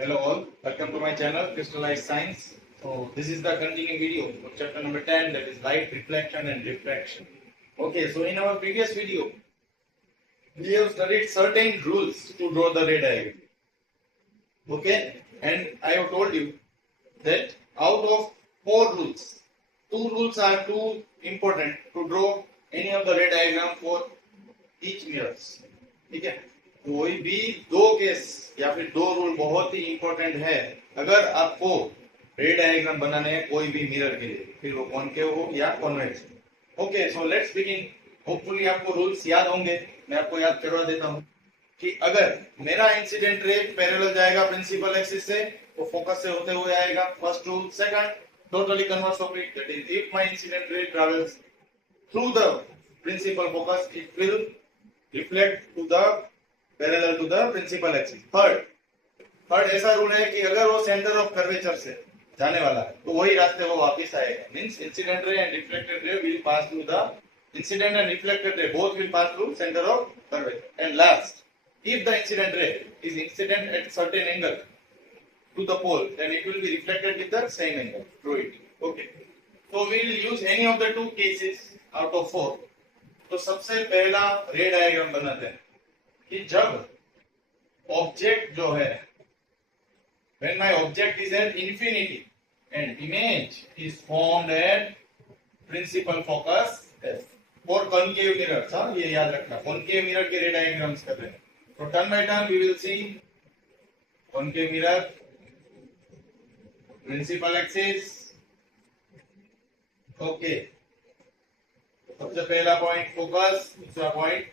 Hello all, welcome to my channel Crystallized Science. So this is the continuing video of chapter number 10, that is light reflection and refraction. Okay, so in our previous video we have studied certain rules to draw the ray diagram. Okay, and I have told you that out of 4 rules, 2 rules are too important to draw any of the ray diagram for each mirrors. ठीक है, कोई भी 2 case या फिर 2 rule बहुत ही important है अगर आपको रे डायग्राम बनाने हैं कोई भी मिरर के लिए, फिर वो कॉनकेव हो या convex. Okay, so let's begin. Hopefully आपको रूल्स याद होंगे, मैं आपको याद करवा देता हूँ कि अगर मेरा इंसिडेंट रे पैरेलल जाएगा प्रिंसिपल एक्सिस से, वो फोकस से होते हुए आएगा, first rule. Second, totally converse of it, that is if my incident ray travels through the principal focus, it will reflect to the parallel to the principal axis. Third ऐसा rule है कि अगर वो centre of curvature से जाने वाला है तो वही रास्ते वो वापस आएगा। Means incident ray and reflected ray will pass through the incident and reflected ray both will pass through centre of curvature. And last, if the incident ray is incident at certain angle to the pole, then it will be reflected with the same angle through it. Okay, so we will use any of the 2 cases out of 4. तो सबसे पहला रे diagram बनाते हैं कि जब object जो है, when my object is at infinity and image is formed at principal focus for concave mirrors, हाँ ये याद रखना, concave mirror के रे डायग्राम्स कर रहे हैं। So turn by turn we will see concave mirror, principal axis. Okay, सबसे पहला पॉइंट फोकस, दूसरा पॉइंट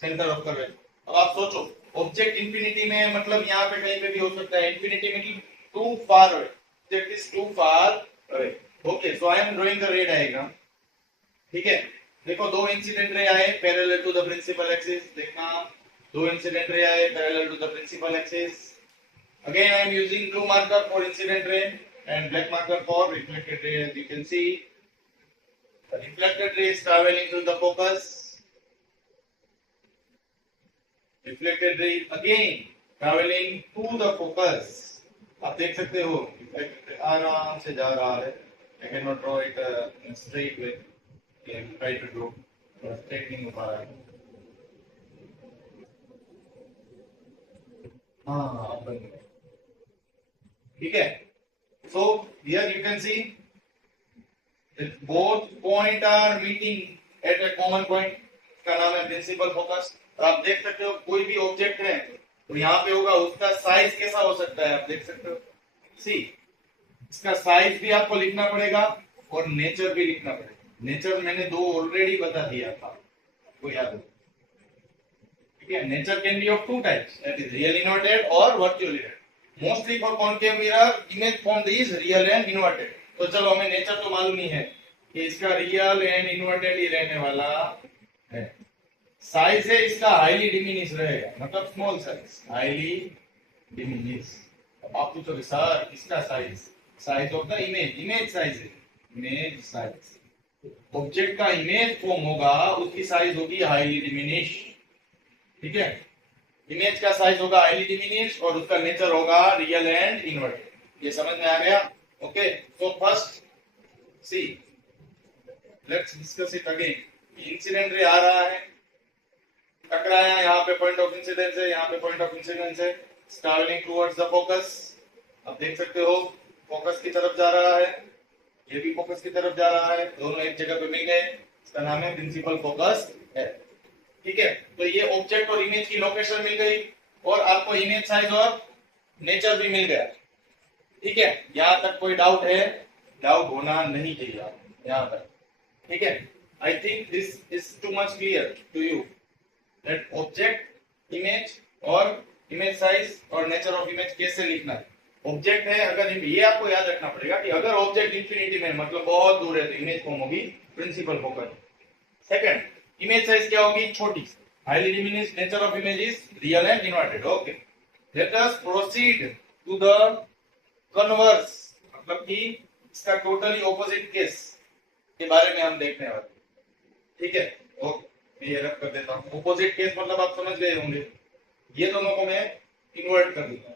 सेंटर ऑफ कर्वेचर। अब आप सोचो, ऑब्जेक्ट इंफिनिटी में मतलब यहाँ पे कहीं पे भी हो सकता है। Infinity mean too far away, object is too far away. Okay, so I am drawing the ray diagram. ठीक है, देखो 2 इंसिडेंट रे आए parallel to the principal axis. देखना, 2 इंसिडेंट रे आए parallel to the principal axis. Again I am using blue marker for incident ray and black marker for reflected ray. As you can see, the reflected ray is traveling through the focus. Reflected ray again traveling to the focus. आप देख सकते हो आराम से जा रहा है। I cannot draw it in a straight way. I try to draw straight नहीं हो पा रहा है। हाँ, बन गया। ठीक है, so here you can see that both point are meeting at a common point, इसका नाम है प्रिंसिपल फोकस। आप देख सकते हो कोई भी ऑब्जेक्ट है तो यहाँ पे होगा, उसका साइज कैसा हो सकता है आप देख सकते हो। सी, इसका साइज भी आपको लिखना पड़ेगा और नेचर भी लिखना पड़ेगा। नेचर मैंने 2 ऑलरेडी बता दिया था, आपको याद हो। ठीक है, nature can be of 2 types, that is real inverted और virtual inverted. Mostly for concave mirror image formed is real and inverted. तो चलो, हमें नेचर तो मालूम ही है कि इसका रियल एंड इन्वर्टेड ही रहने वाला है। साइज है इसका हाईली डिमिनिश रहेगा, मतलब स्मॉल साइज, हाईली डिमिनिश। अब आप पूछोगे सर इसका size of the image size है, इमेज साइज। ऑब्जेक्ट का इमेज फॉर्म होगा, उसकी साइज होगी हाईली डिमिनिश। ठीक है, इमेज का साइज होगा हाईली डिमिनिश और उसका नेचर होगा रियल एंड इन्वर्टेड। ये समझ में आ गया? Okay, so first see, let's discuss it again. Incident ray आ रहा है, टकराया, यहाँ पे पॉइंट ऑफ इंसिडेंस है, यहाँ पे पॉइंट ऑफ इंसिडेंस है, ट्रैवलिंग टुवर्ड्स द फोकस। आप देख सकते हो फोकस की तरफ जा रहा है, ये भी फोकस की तरफ जा रहा है, दोनों एक जगह पे मिल गए, इसका नाम है प्रिंसिपल फोकस है। ठीक है, तो ये ऑब्जेक्ट और इमेज की लोकेशन मिल गई और आपको इमेज साइज और नेचर भी मिल गया। ठीक है, यहाँ तक कोई डाउट है? डाउट होना नहीं चाहिए यहाँ तक। ठीक है, I think this is too much clear to you that object, image और इमेज साइज और नेचर ऑफ इमेज कैसे लिखना है। ऑब्जेक्ट है, अगर ये आपको याद रखना पड़ेगा कि अगर ऑब्जेक्ट इंफिनिटी में मतलब बहुत दूर है तो इमेज फॉर्म होगी principal focus. Second, image size क्या होगी? छोटी, highly diminish. Nature of image is real and inverted. Okay, let us proceed to the converse, मतलब कि इसका टोटली ऑपोजिट केस के बारे में हम देखने वाले। ठीक है, ओके, ये रख कर देता हूं। ऑपोजिट केस मतलब आप समझ गए होंगे, ये दोनों को मैं इन्वर्ट कर दूंगा।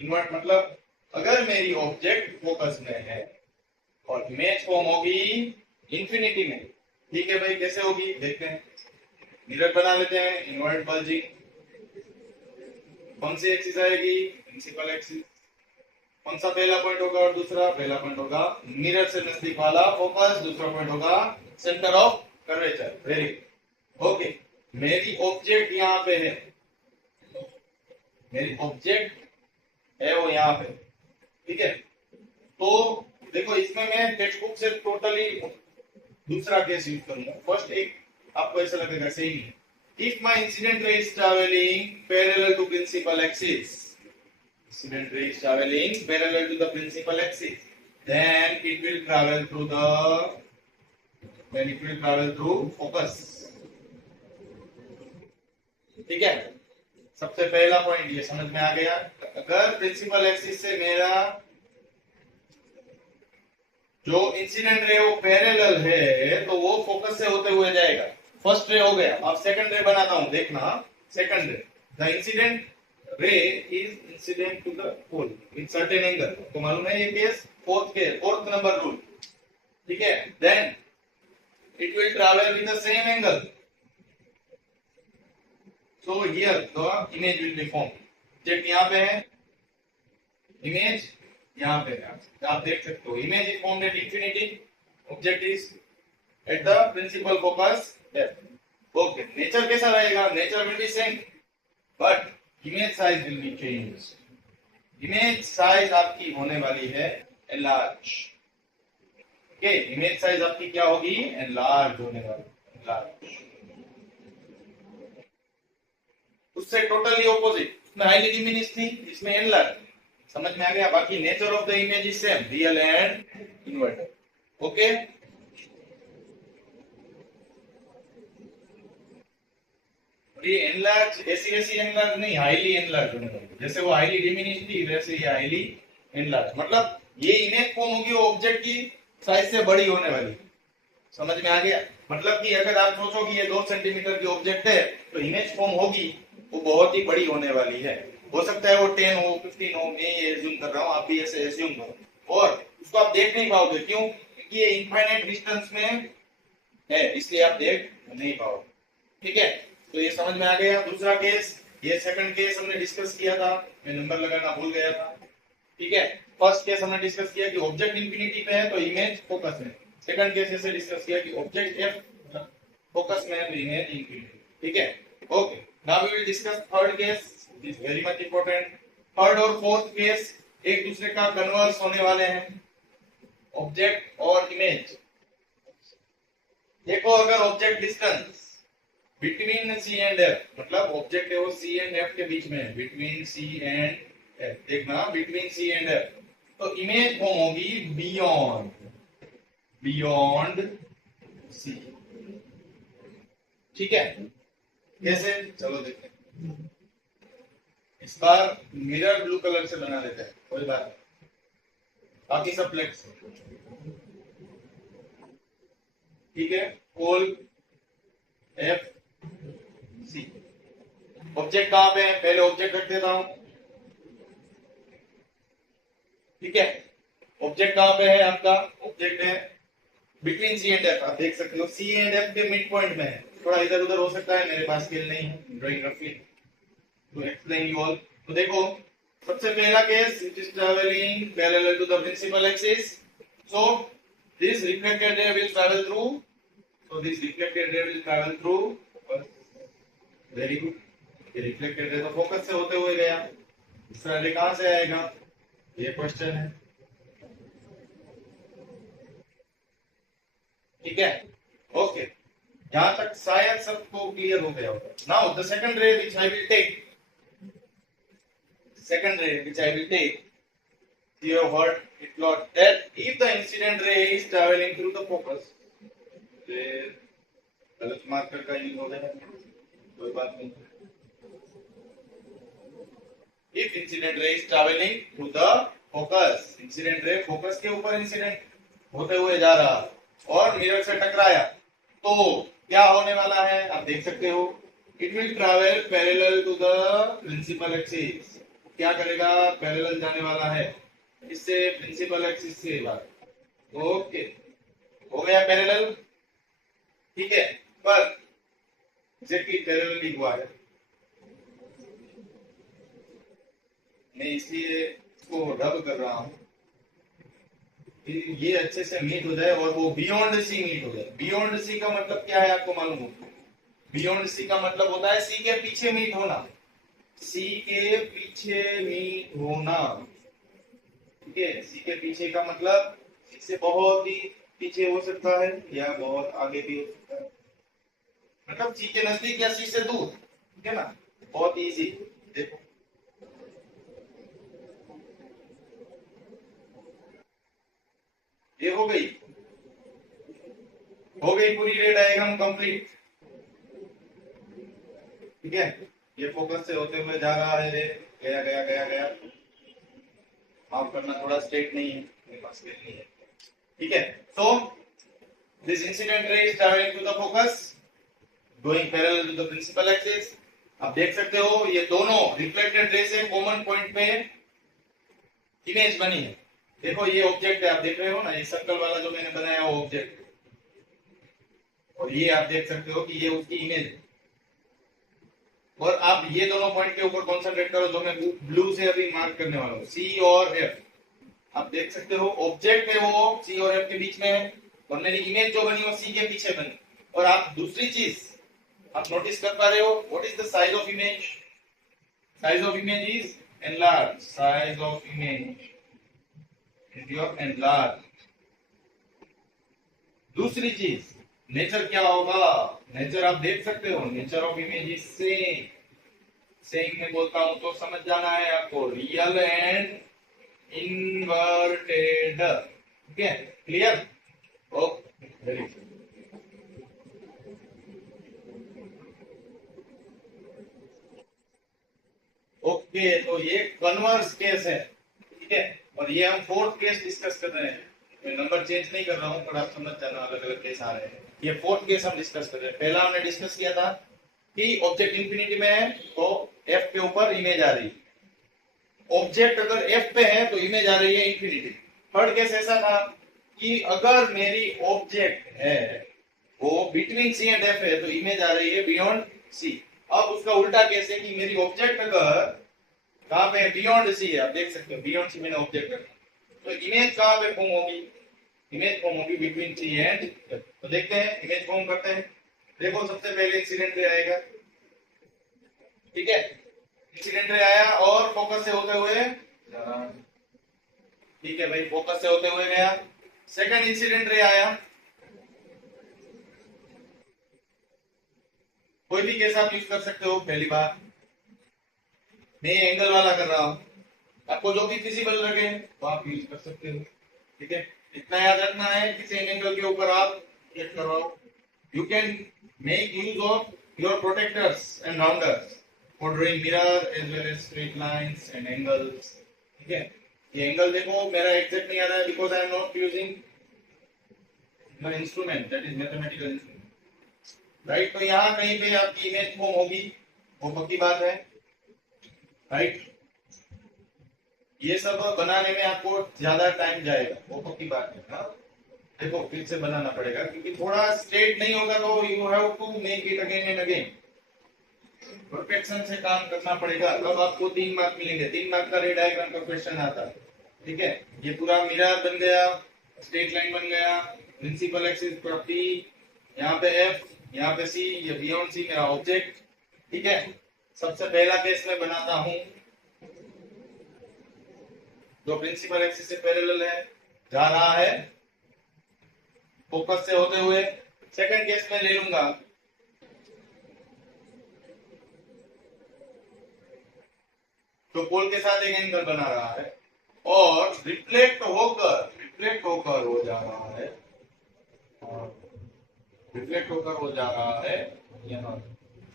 इन्वर्ट मतलब अगर मेरी ऑब्जेक्ट फोकस में है और इमेज फॉर्म होगी इंफिनिटी में, ठीक है भाई, कैसे होगी देखते हैं। मिरर बना लेते हैं, इन्वर्ट बल्जिंग, कौन सी एक्सिस आएगी, प्रिंसिपल एक्सिस, कौन सा पहला पॉइंट होगा और दूसरा, पहला पॉइंट होगा मिरर से नजदीक वाला फोकस, दूसरा पॉइंट होगा centre of curvature. Very okay, मेरी ऑब्जेक्ट यहाँ पे है, मेरी ऑब्जेक्ट है वो यहाँ पे, ठीक है। तो देखो इसमें मैं टेक्स्ट बुक से टोटली दूसरा केस यूज करूंगा। फर्स्ट एक आपको ऐसा लगेगा सही नहीं। If my incident ray is travelling parallel to principal axis, incident ray is traveling parallel to the principal axis, then it will travel through focus, ठीक है। सबसे पहला पॉइंट ये समझ में आ गया, अगर प्रिंसिपल एक्सिस से मेरा जो इंसिडेंट रे वो पैरेलल है तो वो फोकस से होते हुए जाएगा। फर्स्ट रे हो गया, अब सेकंड रे बनाता हूं, देखना। सेकंड रे, the incident ray is incident to the pole with certain angle, तो मालूम है ये केस, फोर्थ नंबर रूल, ठीक है। then it will travel with the same angle, so here the image will be formed। Object यहाँ पे है, image यहाँ पे है, आप देख सकते हो image is formed at infinity, object is at the principal focus depth। okay, nature कैसा रहेगा, nature will be same but image size will be change. Image size आपकी होने वाली है एनलार्ज, ओके, इमेज साइज आपकी क्या होगी, एनलार्ज होने वाली, एनलार्ज। उससे टोटली ऑपोजिट, इसमें हाईली डिमिनिश थी, इसमें एनलार्ज। समझ में आ गया। बाकी nature of the image is same, real and inverted, okay. ये एनलार्ज ऐसी एनलार्ज नहीं, हाईली एनलार्ज होने वाली। जैसे वो हाईली डिमिनिश थी वैसे ये हाईली एनलार्ज, मतलब ये इमेज फॉर्म होगी वो ऑब्जेक्ट की साइज से बड़ी होने वाली। समझ में आ गया। मतलब कि अगर आप सोचो कि ये 2 सेंटीमीटर की ऑब्जेक्ट है तो इमेज फॉर्म होगी वो बहुत ही बड़ी होने वाली है। हो सकता है वो 10 हो, 15 हो, मैं ये एज्यूम कर रहा हूँ, आप भी ऐसे एज्यूम करो। और उसको आप देख नहीं पाओगे, क्यों, क्योंकि ये इनफाइनाइट डिस्टेंस में है, इसलिए आप देख नहीं पाओगे, ठीक है। तो ये समझ में आ गया। दूसरा केस, ये सेकंड केस हमने डिस्कस किया था, मैं नंबर लगाना भूल गया था, ठीक है। फर्स्ट केस हमने डिस्कस किया कि ऑब्जेक्ट इंफिनिटी पे है तो इमेज फोकस में। सेकंड केस ऐसे डिस्कस किया कि ऑब्जेक्ट एफ फोकस में है तो इमेज इंफिनिटी, ठीक है। Okay, now we will discuss third case, is very much important. Third और फोर्थ केस एक दूसरे का कन्वर्स होने वाले हैं, ऑब्जेक्ट और इमेज। देखो, अगर object distance between C and F, मतलब ऑब्जेक्ट है वो सी एंड एफ के बीच में है, बिटवीन सी एंड एफ, देखना बिटवीन सी एंड एफ, तो इमेज फॉर्म होगी बियॉन्ड सी, ठीक है। कैसे, चलो देखते हैं। इस बार मिरर ब्लू कलर से बना लेते हैं, कोई बात नहीं, बाकी सब ब्लैक से, ठीक है। पोल एफ सी, ऑब्जेक्ट कहां पे है, पहले ऑब्जेक्ट रख देता हूं, ठीक है। ऑब्जेक्ट कहां पे है आपका, ऑब्जेक्ट है बिटवीन सी एंड एफ, आप देख सकते हो सी एंड एफ के मिड पॉइंट में है। थोड़ा इधर उधर हो सकता है, मेरे पास स्केल नहीं है, ड्राइंग रफली टू एक्सप्लेन यू ऑल। तो देखो, सबसे पहला case, it is travelling parallel to the principal axis, so this reflected ray will travel through, very good. ये रिफ्लेक्टेड रे तो फोकस से होते हुए गया, दूसरा रे कहां से आएगा, ये क्वेश्चन है, ठीक है। ओके, यहां तक शायद सबको क्लियर हो गया होगा। Now the second ray which I will take, you have heard it lot that if the incident ray is traveling through the focus, गलत मार्कर का यूज हो गया, कोई बात नहीं। If incident ray is traveling through the focus, incident ray focus के ऊपर incident होते हुए जा रहा और मिरर से टकराया, तो क्या होने वाला है आप देख सकते हो, it will travel parallel to the principal axis. क्या करेगा? पैरेलल जाने वाला है, इससे प्रिंसिपल एक्सिस से बात। ओके, हो गया पैरेलल, ठीक है। पर एग्जैक्टली पैरेलल ही हुआ है, मैं इसलिए इसको रब कर रहा हूं कि ये अच्छे से मीट हो जाए और वो बियॉन्ड सी मीट हो जाए। बियॉन्ड सी का मतलब क्या है आपको मालूम हो? बियॉन्ड सी का मतलब होता है सी के पीछे मीट होना, सी के पीछे मीट होना, ठीक है। सी के पीछे का मतलब सी से बहुत ही पीछे हो सकता है या बहुत आगे भी हो सकता है, मतलब सी के नजदीक या सी से दूर, ठीक है ना। बहुत इजी। देखो ये हो गई पूरी रे डायग्राम कंप्लीट, ठीक है। ये फोकस से होते हुए जा रहा है रे, गया गया गया गया। माफ करना, थोड़ा स्ट्रेट नहीं है, मेरे पास पेन नहीं है, ठीक है। So this incident ray is travelling to the focus, going parallel to the principal axis. आप देख सकते हो ये दोनों रिफ्लेक्टेड रे से कॉमन पॉइंट पे इमेज बनी है। देखो ये ऑब्जेक्ट है, आप देख रहे हो ना, ये सर्कल वाला जो मैंने बनाया वो ऑब्जेक्ट, और ये आप देख सकते हो कि ये उसकी इमेज है। और आप ये दोनों पॉइंट के ऊपर कॉन्सेंट्रेट करो जो मैं ब्लू से अभी मार्क करने वाला हूँ, सी और एफ। आप देख सकते हो ऑब्जेक्ट है वो सी और एफ के बीच में है, और मेरी इमेज जो बनी वो सी के पीछे बनी। और आप दूसरी चीज आप नोटिस कर पा रहे हो, what is the size of image? Size of image is enlarge, size of image is your enlarge. दूसरी चीज नेचर क्या होगा? नेचर आप देख सकते हो, nature of image is same. Same में बोलता हूं तो समझ जाना है आपको, रियल एंड इनवर्टेड, ठीक है। Clear? Okay, very good. Okay, तो ये कन्वर्स केस है, ठीक है। और ये हम फोर्थ केस डिस्कस कर रहे हैं, मैं नंबर चेंज नहीं कर रहा हूं, पर आप समझ जाना अलग अलग केस आ रहे हैं। ये फोर्थ केस हम डिस्कस कर रहे हैं। पहला हमने डिस्कस किया था कि ऑब्जेक्ट इंफिनिटी में है तो एफ के ऊपर इमेज आ रही है, ऑब्जेक्ट अगर एफ पे है तो इमेज आ रही है इंफिनिटी। थर्ड केस ऐसा था कि अगर मेरी ऑब्जेक्ट है वो बिटवीन सी एंड एफ है तो इमेज आ रही है बियॉन्ड सी। अब उसका उल्टा केस है कि मेरी ऑब्जेक्ट अगर कहां पे है? बियॉन्ड सी है, आप देख सकते हो बियॉन्ड सी मैंने ऑब्जेक्ट रखा, तो इमेज कहां पे फॉर्म होगी? इमेज फॉर्म होगी बिटवीन सी एंड एफ। तो देखते हैं इमेज फॉर्म करते हैं। देखो सबसे पहले इंसिडेंट रे आएगा, ठीक है। इंसिडेंट रे आया और फोकस से होते हुए, ठीक है भाई, फोकस से होते हुए गया। सेकंड इंसिडेंट रे आया, कोई भी केस आप यूज कर सकते हो। पहली बार मैं एंगल वाला कर रहा हूं, आपको जो भी फिजिबल लगे वो आप यूज कर सकते हो, ठीक है। इतना याद रखना है कि सेम एंगल के ऊपर आप क्लिक करो। You can make use of your protractors and rounders for drawing mirror as well as straight lines and angles, ठीक है। ये एंगल देखो मेरा एग्जैक्ट नहीं आ रहा है because I am not using my instrument, that is mathematical instrument, right. तो यहाँ कहीं पे आपकी इमेज फॉर्म होगी, वो पक्की बात है, राइट। ये सब बनाने में आपको ज्यादा टाइम जाएगा, वो पक्की बात है, हाँ? देखो फिर से बनाना पड़ेगा क्योंकि थोड़ा स्ट्रेट नहीं होगा तो you have to make it again and again, perfection से काम करना पड़ेगा। तब आपको 3 मार्क मिलेंगे, 3 मार्क का रे डायग्राम का क्वेश्चन आता है, ठीक है। ये पूरा मिरर बन गया, स्ट्रेट लाइन बन गया, प्रिंसिपल एक्सिस पर पी, यहाँ पे एफ, यहाँ पे सी, ये बियॉन्ड सी मेरा ऑब्जेक्ट, ठीक है। सबसे पहला केस में बनाता हूं जो प्रिंसिपल एक्सिस से पैरेलल है, जा रहा है फोकस से होते हुए। सेकंड केस में ले लूंगा जो पोल के साथ एक एंगल बना रहा है और रिफ्लेक्ट होकर हो जा रहा है, रिफ्लेक्ट होकर हो जा रहा है यहाँ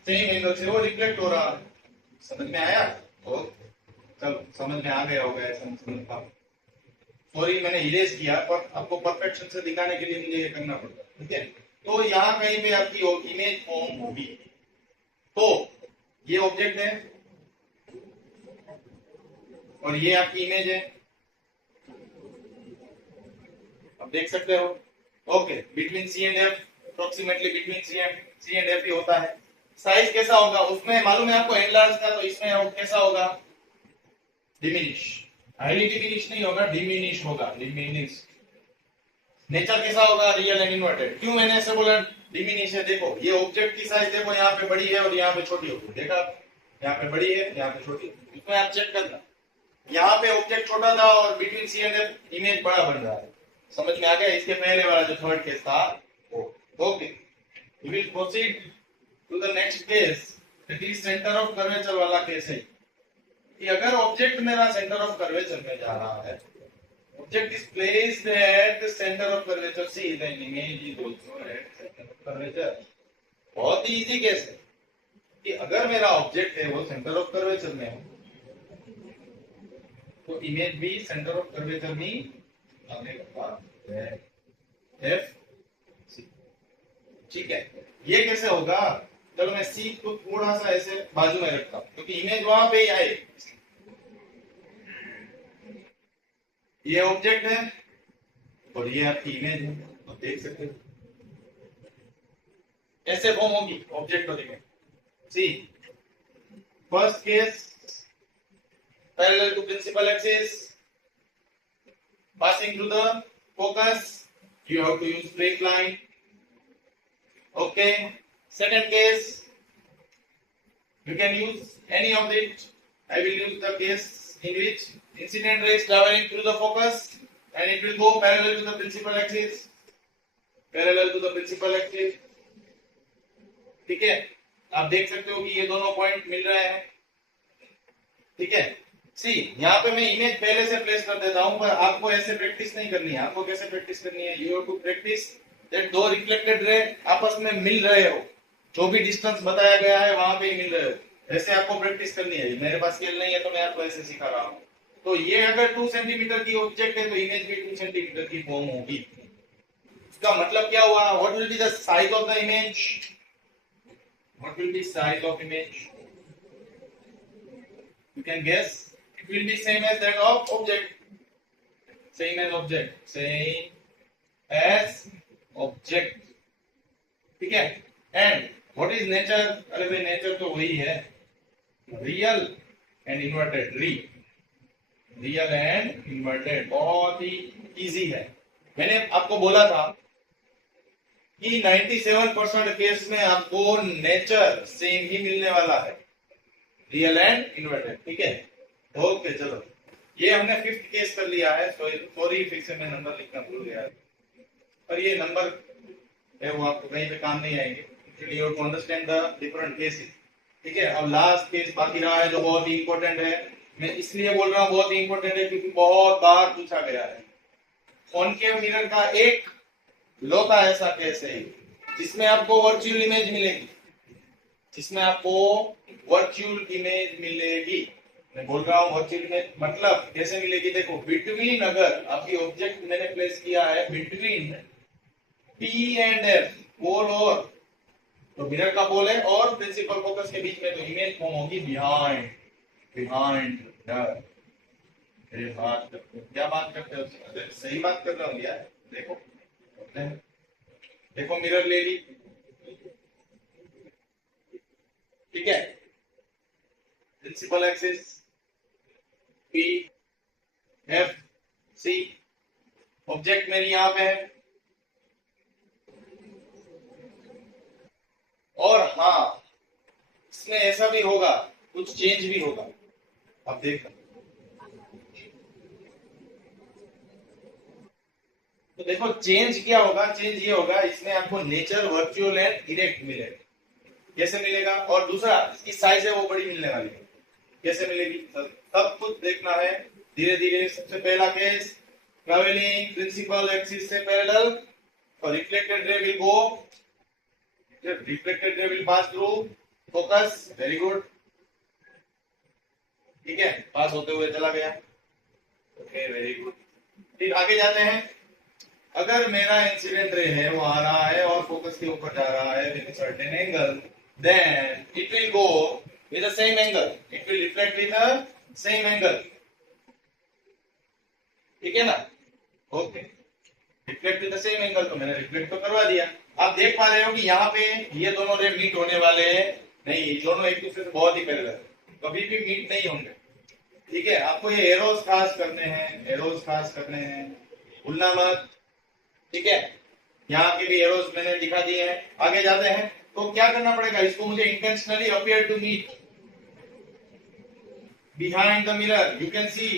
सेम एंगल से वो रिफ्लेक्ट हो रहा है। समझ में आया? तो चलो समझ में आ गया होगा ऐसा समझता हूँ। सॉरी मैंने इरेज किया, पर आपको परफेक्शन से दिखाने के लिए मुझे ये करना पड़ता है, ठीक है। तो यहाँ कहीं पे आपकी इमेज फॉर्म होगी, तो ये ऑब्जेक्ट है और ये आपकी इमेज है, आप देख सकते हो। Okay, between C and F, approximately between C and F ही होता है। साइज कैसा होगा उसमें मालूम है आपको, एनलार्ज का, तो इसमें कैसा होगा, डिमिनिश, हाईली डिमिनिश नहीं होगा, डिमिनिश होगा, डिमिनिश। नेचर कैसा होगा, रियल एंड इन्वर्टेड। क्यों मैंने ऐसे बोला डिमिनिश है, देखो ये ऑब्जेक्ट की साइज देखो, यहाँ पे बड़ी है और यहाँ पे छोटी होगी, देखा, यहाँ पे बड़ी है, यहाँ पे छोटी, इसमें आप चेक करना, यहाँ पे ऑब्जेक्ट छोटा था और between C and F image बड़ा बन रहा है, समझ में आ गया। इसके पहले वाला जो थर्ड केस था वो। Okay, we will proceed to the next case, that is centre of curvature वाला केस है कि अगर ऑब्जेक्ट मेरा सेंटर ऑफ कर्वेचर में जा रहा है, object is placed at the center of curvature, see the image is also at center of curvature। बहुत ही इजी केस है कि अगर मेरा ऑब्जेक्ट है वो सेंटर ऑफ कर्वेचर में है तो इमेज भी सेंटर ऑफ कर्वेचर में आने है, एफ सी। ठीक है, ये कैसे होगा, चलो मैं सी को थोड़ा सा ऐसे बाजू में रखता हूं क्योंकि इमेज वहां पे ही आए। ये ऑब्जेक्ट है और ये आपकी इमेज है, तो देख सकते हो ऐसे फॉर्म होगी ऑब्जेक्ट और image. See first case, parallel to principal axis, passing through the focus, you have to use straight line। Okay, second case, you can use any of it। I will use the case in which incident ray is traveling through the focus and it will go parallel to the principal axis, parallel to the principal axis। ठीक है, आप देख सकते हो कि ये दोनों point मिल रहे हैं। ठीक है, सी यहाँ पे मैं इमेज पहले से प्लेस कर देता हूं, पर आपको ऐसे प्रैक्टिस नहीं करनी है। आपको कैसे प्रैक्टिस करनी है, you have to practice that दो रिफ्लेक्टेड रे आपस में मिल रहे हो, जो भी डिस्टेंस बताया गया है वहां पे ही मिल रहे हो, ऐसे आपको प्रैक्टिस करनी है। मेरे पास स्केल नहीं है तो मैं आपको ऐसे सिखा रहा हूँ। तो ये अगर 2 सेंटीमीटर की ऑब्जेक्ट है तो इमेज भी 2 सेंटीमीटर की फॉर्म होगी। इसका मतलब क्या हुआ, what will be the size of the image, what will be size of image, you can guess, it will be same as that of object, same as object, same as object। ठीक है, and what is nature, अरे भाई nature तो वही है, real and inverted, real and inverted, बहुत ही easy है। मैंने आपको बोला था कि 97% केस में आपको नेचर सेम ही मिलने वाला है, रियल एंड इन्वर्टेड। ठीक है, ओके चलो, ये हमने फिफ्थ केस कर लिया है। सॉरी फिर से मैं नंबर लिखना भूल गया, पर ये नंबर है वो आपको कहीं पे काम नहीं आएंगे, you have to understand the different cases. ठीक है, अब लास्ट केस बाकी रहा है जो बहुत ही इंपॉर्टेंट है। मैं इसलिए बोल रहा हूँ बहुत ही इंपॉर्टेंट है क्योंकि बहुत बार पूछा गया है। कॉनकेव मिरर का एक लौता ऐसा केस है जिसमें आपको वर्चुअल इमेज मिलेगी, जिसमें आपको वर्चुअल इमेज मिलेगी। मैं बोल रहा हूँ वर्चुअल इमेज मतलब कैसे मिलेगी, देखो बिटवीन, अगर आपकी ऑब्जेक्ट मैंने प्लेस किया है बिटवीन पी एंड एफ, पोल और, तो मिरर का पोल है और प्रिंसिपल फोकस के बीच में, तो इमेज फॉर्म होगी बिहाइंड, बिहाइंड द। क्या बात करते हो, सही बात कर रहा हूँ यार। देखो देखो मिरर ले ली, ठीक है, principal axis P F C, object मेरी यहां पे है, और हाँ इसमें ऐसा भी होगा, कुछ चेंज भी होगा। अब देखो, तो देखो चेंज क्या होगा, चेंज ये होगा, इसमें आपको नेचर वर्चुअल एंड डायरेक्ट मिलेगा। कैसे मिलेगा, और दूसरा इसकी साइज है वो बड़ी मिलने वाली है, कैसे मिलेगी सब कुछ देखना है धीरे धीरे। सबसे पहला केस, ट्रैवलिंग प्रिंसिपल एक्सिस से पैरेलल, और reflected ray will go, reflected ray will pass through focus, very good, ठीक है, पास होते हुए चला गया, ओके वेरी गुड। फिर आगे जाते हैं, अगर मेरा इंसिडेंट रे है वो आ रहा है और फोकस के ऊपर जा रहा है with certain angle, then it will go with the same angle. It will reflect with the same angle. ठीक है ना? Okay, reflect with the same angle, तो मैंने रिफ्लेक्ट तो करवा दिया। आप देख पा रहे हो कि यहाँ पे ये दोनों रे मीट होने वाले हैं नहीं, दोनों एक दूसरे से बहुत ही पैरेलल, कभी भी मीट नहीं होंगे। ठीक है, आपको ये एरोस खास करने हैं, एरोस खास करने हैं, भूलना मत। ठीक है, यहाँ के भी एरोस मैंने दिखा दिए हैं। आगे जाते हैं तो क्या करना पड़ेगा, इसको मुझे intentionally appear to meet behind the mirror. You can see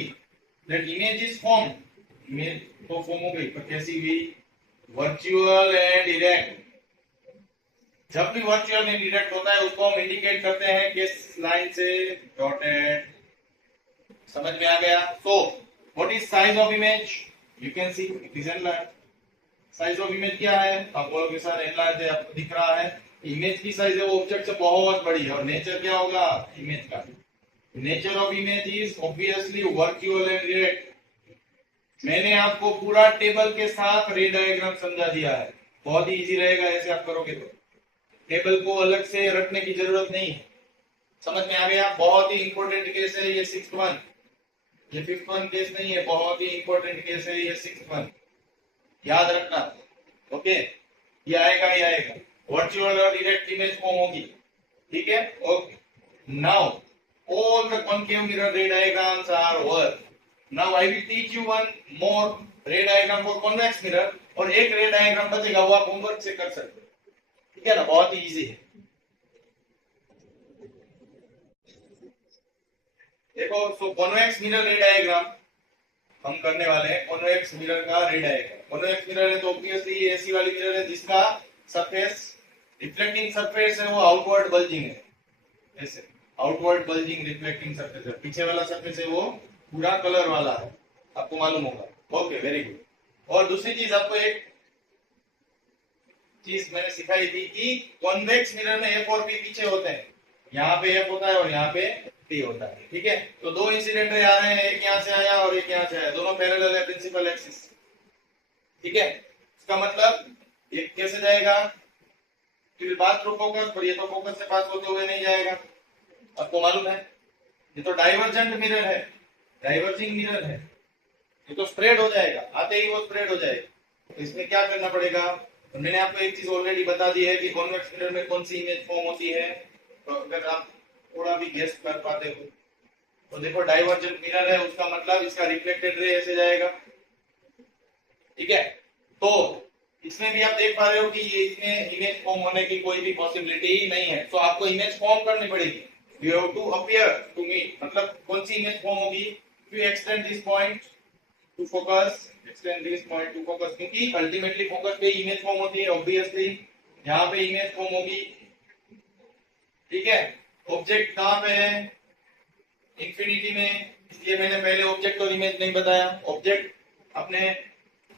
that image is form, image तो फॉर्म हो गई, पर कैसी हुई, वर्चुअल एंड डायरेक्ट। जब भी वर्चुअल एंड डायरेक्ट होता है उसको हम इंडिकेट करते हैं किस लाइन से, डॉटेड। समझ में आ गया? So what is size of image, you can see it is enlarge. Size of image क्या है, आप बोलोगे सर एनलार्ज है, आपको दिख रहा है। इमेज की साइज है वो ऑब्जेक्ट से बहुत बड़ी है, और नेचर क्या होगा इमेज का, nature of image is obviously virtual and direct. मैंने आपको पूरा टेबल के साथ रे डायग्राम समझा दिया है, बहुत ही इजी रहेगा ऐसे आप करोगे तो। टेबल को अलग से रखने की जरूरत नहीं है। समझ में आ गया? बहुत ही इंपॉर्टेंट केस है ये 6th वन, ये 5th वन केस नहीं है, बहुत ही इंपॉर्टेंट केस है ये 6th वन, याद रखना। ओके, ये आएगा, ये आएगा, वर्चुअल और डायरेक्ट इमेज फॉर्म होगी। ठीक है, okay. Now all the concave mirror ray diagrams are over. Now I will teach you one more ray diagram for convex mirror, और एक रे डायग्राम बचेगा वो आप होमवर्क से कर सकते हो। ठीक है ना, बहुत ही इजी है। देखो, सो कॉन्वेक्स मिरर रे डायग्राम हम करने वाले हैं, कॉन्वेक्स मिरर का रे डायग्राम। कॉन्वेक्स मिरर है तो ऑब्वियसली ये ऐसी वाली मिरर है जिसका सरफेस, रिफ्लेक्टिंग सरफेस है वो आउटवर्ड बल्जिंग है, ऐसे आउटवर्ड बल्जिंग रिफ्लेक्टिंग सरफेस है। पीछे वाला सरफेस है वो पूरा कलर वाला है, आपको मालूम होगा। Okay, very good. और दूसरी चीज आपको एक चीज मैंने सिखाई थी कि कॉन्वेक्स मिरर में एफ और पी पीछे होते हैं, यहाँ पे एफ होता है और यहाँ पे पी होता है। ठीक है, तो दो इंसिडेंट रे आ रहे हैं, एक यहाँ से आया और एक यहाँ से आया, दोनों पैरेलल है प्रिंसिपल एक्सिस। ठीक है, इसका मतलब एक कैसे जाएगा, फिर बात थ्रू फोकस, पर ये तो फोकस से पास होते हुए नहीं जाएगा, आपको मालूम है। ये तो डाइवर्जेंट मिरर है, डाइवर्जिंग मिरर है, ये तो स्प्रेड हो जाएगा, आते ही वो स्प्रेड हो जाएगा। तो इसमें क्या करना पड़ेगा, तो मैंने आपको एक चीज ऑलरेडी बता दी है कि कॉन्वेक्स मिरर में कौन सी इमेज फॉर्म होती है। तो अगर आप थोड़ा भी गेस कर पाते हो तो देखो, डाइवर्जेंट मिरर है उसका मतलब इसका रिफ्लेक्टेड रे ऐसे जाएगा। ठीक है, तो इसमें भी आप देख पा रहे हो कि ये इसमें इमेज फॉर्म होने की कोई भी पॉसिबिलिटी ही नहीं है। तो आपको इमेज फॉर्म करनी पड़ेगी, you have to appear to me, मतलब कौन सी इमेज फॉर्म होगी, you extend this point to focus, extend this point to focus, क्योंकि अल्टीमेटली फोकस पे इमेज फॉर्म होती है, ऑब्वियसली यहाँ पे इमेज फॉर्म होगी। ठीक है, ऑब्जेक्ट कहाँ पे है, इंफिनिटी में, इसलिए मैंने पहले ऑब्जेक्ट और इमेज नहीं बताया। ऑब्जेक्ट आपने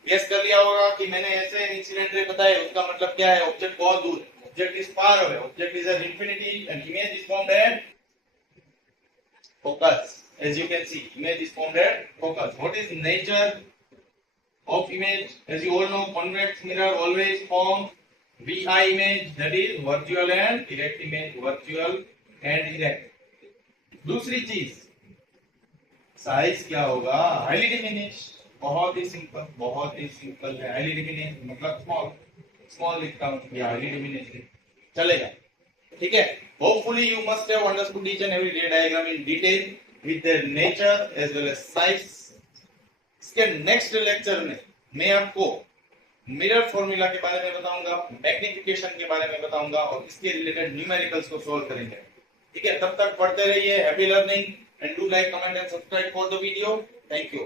गेस कर लिया होगा कि मैंने ऐसे इंसिडेंट रे बताए, उसका मतलब क्या है, ऑब्जेक्ट बहुत दूर, object is far away, object is at infinity and image is formed at focus. As you can see, image is formed at focus. What is nature of image? As you all know, convex mirror always form VI image, that is virtual and direct image, virtual and direct. दूसरी चीज, size क्या होगा, highly diminished, बहुत ही simple, बहुत ही simple है। Highly diminished मतलब स्मॉल, स्मॉल लिखता हूँ, या हाईली डिमिनिश्ड चलेगा। ठीक है, hopefully you must have understood each and every ray diagram in detail with their nature as well as size. इसके नेक्स्ट लेक्चर में मैं आपको मिरर फॉर्मूला के बारे में बताऊंगा, मैग्निफिकेशन के बारे में बताऊंगा और इसके रिलेटेड न्यूमेरिकल्स को सॉल्व करेंगे। ठीक है, तब तक पढ़ते रहिए। Happy learning and do like, comment and subscribe for the video. Thank you.